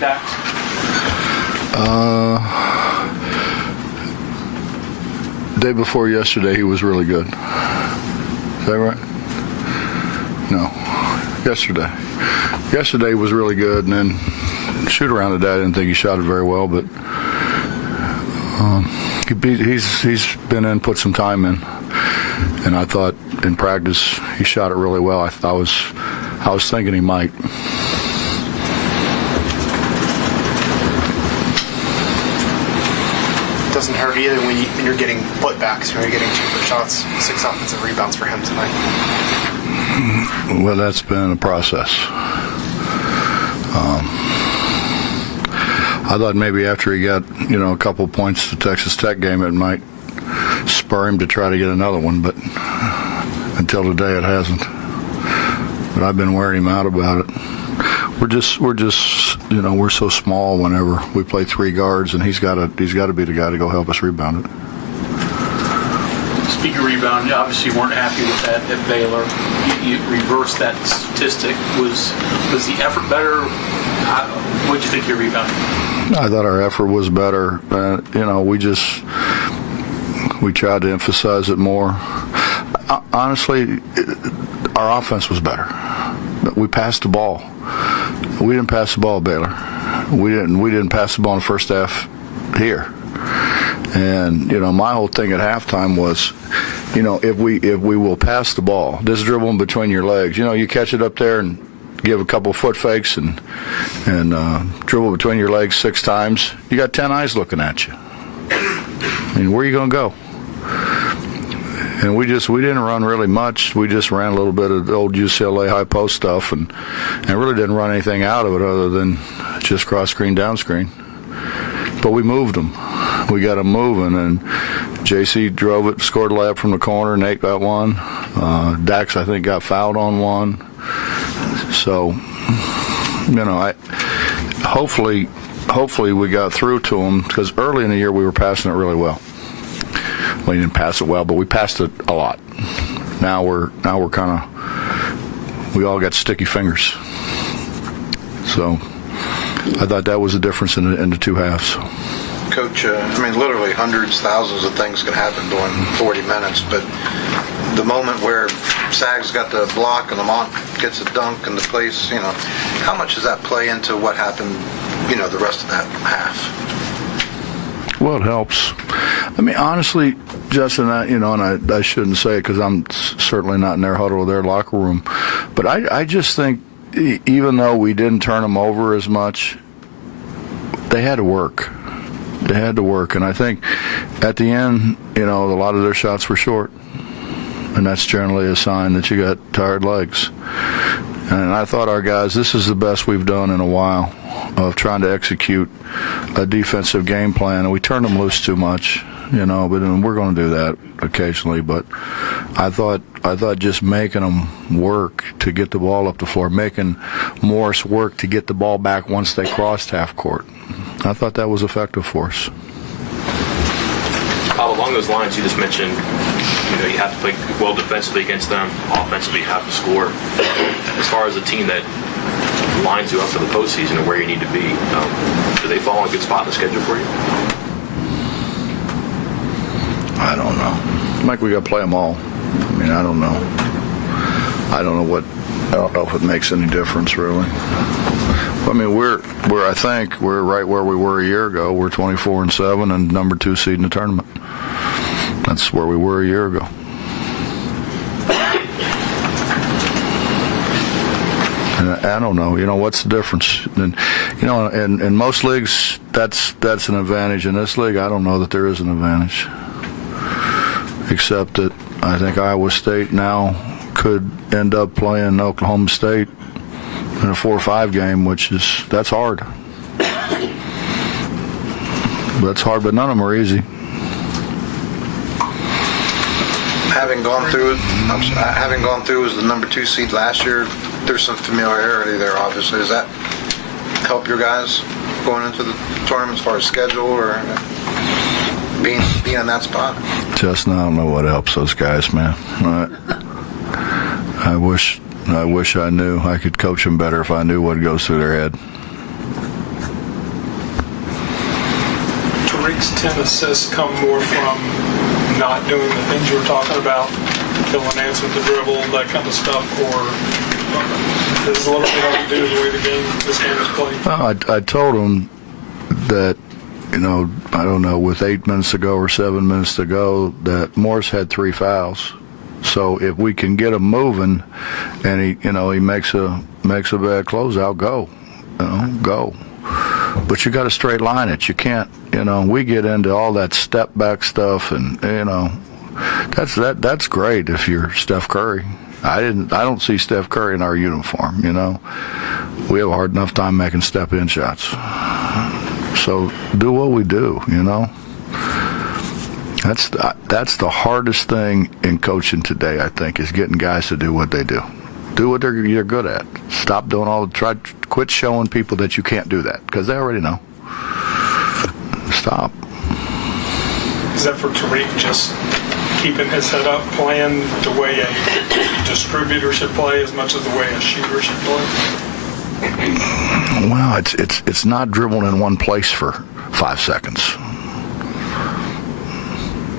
Dax? Day before yesterday, he was really good. Is that right? No. Yesterday. Yesterday was really good, and then shoot around today, I didn't think he shot it very well, but he's been in, put some time in, and I thought in practice he shot it really well. I was thinking he might. Doesn't hurt either when you're getting putbacks, when you're getting cheaper shots. 6 offensive rebounds for him tonight. Well, that's been a process. I thought maybe after he got, a couple points the Texas Tech game, it might spur him to try to get another one, but until today it hasn't. But I've been wearing him out about it. We're just, we're so small whenever we play 3 guards, and he's got to be the guy to go help us rebound it. Speaking of rebound, you obviously weren't happy with that at Baylor. You reversed that statistic. Was the effort better? What did you think of your rebound? I thought our effort was better. We tried to emphasize it more. Honestly, our offense was better. We passed the ball. We didn't pass the ball at Baylor. We didn't pass the ball in the first half here. And my whole thing at halftime was, if we will pass the ball, this dribbling between your legs, you catch it up there and give a couple of foot fakes and dribble between your legs 6 times, you got 10 eyes looking at you. I mean, where are you going to go? And we didn't run really much. We just ran a little bit of the old UCLA high post stuff and really didn't run anything out of it other than just cross screen, down screen. But we moved them. We got them moving, and JC drove it, scored a layup from the corner. Nate got one. Dax, I think, got fouled on one. So, hopefully we got through to them, because early in the year we were passing it really well. We didn't pass it well, but we passed it a lot. Now we're kind of, we all got sticky fingers. So I thought that was the difference in the 2 halves. Coach, literally hundreds, thousands of things can happen during 40 minutes, but the moment where Sags got the block and Lamont gets a dunk and the place, how much does that play into what happened, the rest of that half? Well, it helps. I mean, honestly, Justin, and I shouldn't say it because I'm certainly not in their huddle or their locker room, but I just think even though we didn't turn them over as much, they had to work. They had to work, and I think at the end, a lot of their shots were short, and that's generally a sign that you got tired legs. And I thought our guys, this is the best we've done in a while of trying to execute a defensive game plan, and we turned them loose too much, but we're going to do that occasionally. But I thought just making them work to get the ball up the floor, making Morris work to get the ball back once they crossed half court, I thought that was effective for us. Along those lines, you just mentioned, you have to play well defensively against them. Offensively, you have to score. As far as a team that lines you up for the postseason and where you need to be, do they fall in a good spot in the schedule for you? I don't know. Mike, we got to play them all. I don't know. I don't know if it makes any difference, really. I think we're right where we were a year ago. We're 24-7 and number 2 seed in the tournament. That's where we were a year ago. And I don't know. What's the difference? And in most leagues, that's an advantage. In this league, I don't know that there is an advantage, except that I think Iowa State now could end up playing Oklahoma State in a 4-5 game, that's hard. That's hard, but none of them are easy. Having gone through as the number 2 seed last year, there's some familiarity there, obviously. Does that help your guys going into the tournament as far as schedule or being in that spot? Justin, I don't know what helps those guys, man. I wish I knew. I could coach them better if I knew what goes through their head. Dak's 10 assists come more from not doing the things you were talking about, killing ants with the dribble, that kind of stuff, or is a little bit hard to do the way this game is played? Well, I told him that, I don't know, with 8 minutes to go or 7 minutes to go, that Morris had 3 fouls. So if we can get him moving, and he makes a bad closeout, go. But you got to straight line it. You can't, we get into all that step back stuff, and that's great if you're Steph Curry. I don't see Steph Curry in our uniform. We have a hard enough time making step in shots. So do what we do. That's the hardest thing in coaching today, I think, is getting guys to do what they do. Do what you're good at. Stop doing quit showing people that you can't do that, because they already know. Stop. Is that for Tariq just keeping his head up, playing the way a distributor should play as much as the way a shooter should play? Well, it's not dribbling in one place for 5 seconds.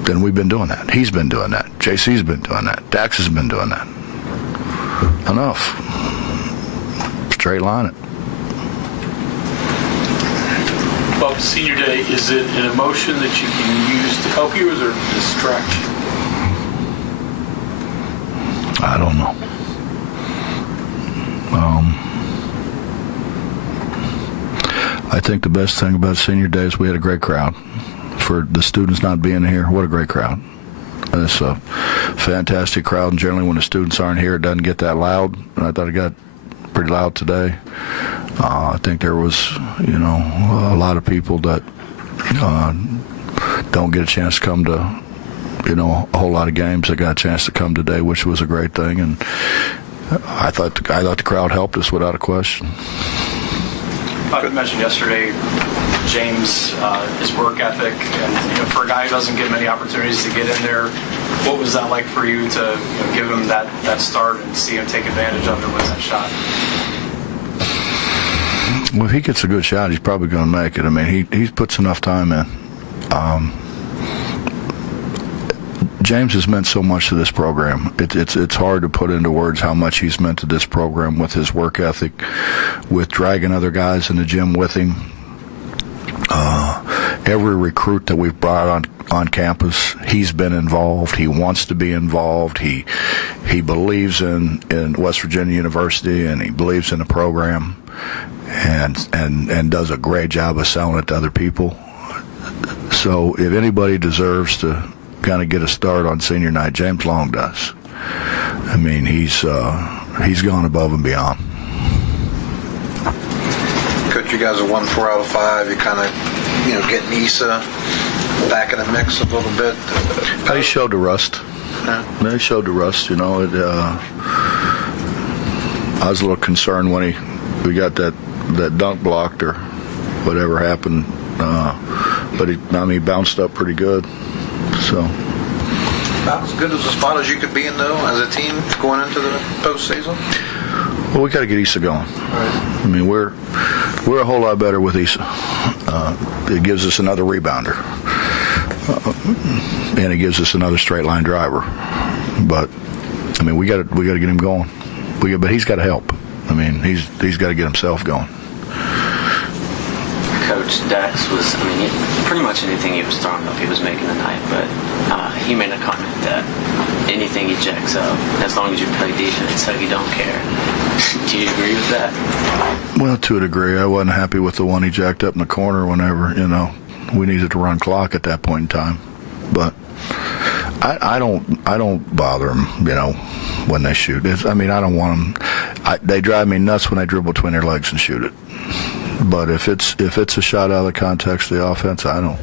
Then we've been doing that. He's been doing that. JC's been doing that. Dax has been doing that. Enough. Straight line it. Well, senior day, is it an emotion that you can use to help you, or is it a distraction? I don't know. I think the best thing about senior day is we had a great crowd. For the students not being here, what a great crowd. It's a fantastic crowd, and generally when the students aren't here, it doesn't get that loud. And I thought it got pretty loud today. I think there was, a lot of people that don't get a chance to come to, a whole lot of games that got a chance to come today, which was a great thing. And I thought the crowd helped us without a question. You mentioned yesterday, James, his work ethic, and for a guy who doesn't get many opportunities to get in there, what was that like for you to give him that start and see him take advantage of it with that shot? Well, if he gets a good shot, he's probably going to make it. I mean, he puts enough time in. James has meant so much to this program. It's hard to put into words how much he's meant to this program with his work ethic, with dragging other guys in the gym with him. Every recruit that we've brought on campus, he's been involved. He wants to be involved. He believes in West Virginia University, and he believes in the program, and does a great job of selling it to other people. So if anybody deserves to kind of get a start on senior night, James Long does. I mean, he's gone above and beyond. Coach, you guys have won 4 out of 5. You kind of, getting Issa back in the mix a little bit. He showed the rust. Yeah. He showed the rust. I was a little concerned when we got that dunk blocked or whatever happened. But he bounced up pretty good. So About as good as a spot as you could be in, though, as a team going into the postseason? Well, we got to get Issa going. Right. I mean, we're a whole lot better with Issa. It gives us another rebounder, and it gives us another straight line driver. But I mean, we got to get him going. But he's got to help. I mean, he's got to get himself going. Coach Dax was, pretty much anything he was throwing up, he was making tonight. But he made a comment that anything he jacks up, as long as you play defense, he don't care. Do you agree with that? Well, to a degree. I wasn't happy with the one he jacked up in the corner whenever, we needed to run clock at that point in time. But I don't bother them, when they shoot. I don't want them. They drive me nuts when they dribble between their legs and shoot it. But if it's a shot out of the context of the offense, I don't.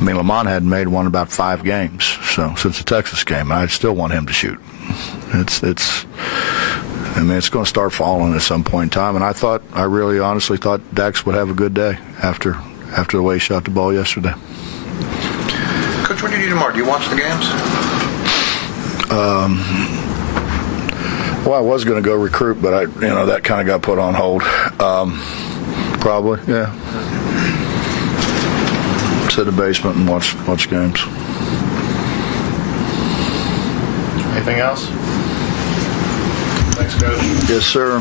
Lamont hadn't made one in about 5 games, so since the Texas game, I still want him to shoot. It's going to start falling at some point in time, and I really honestly thought Dax would have a good day after the way he shot the ball yesterday. Coach, what do you do tomorrow? Do you watch the games? Well, I was going to go recruit, but that kind of got put on hold. Probably, yeah. sit in the basement and watch games. Anything else? Thanks, Coach. Yes, sir.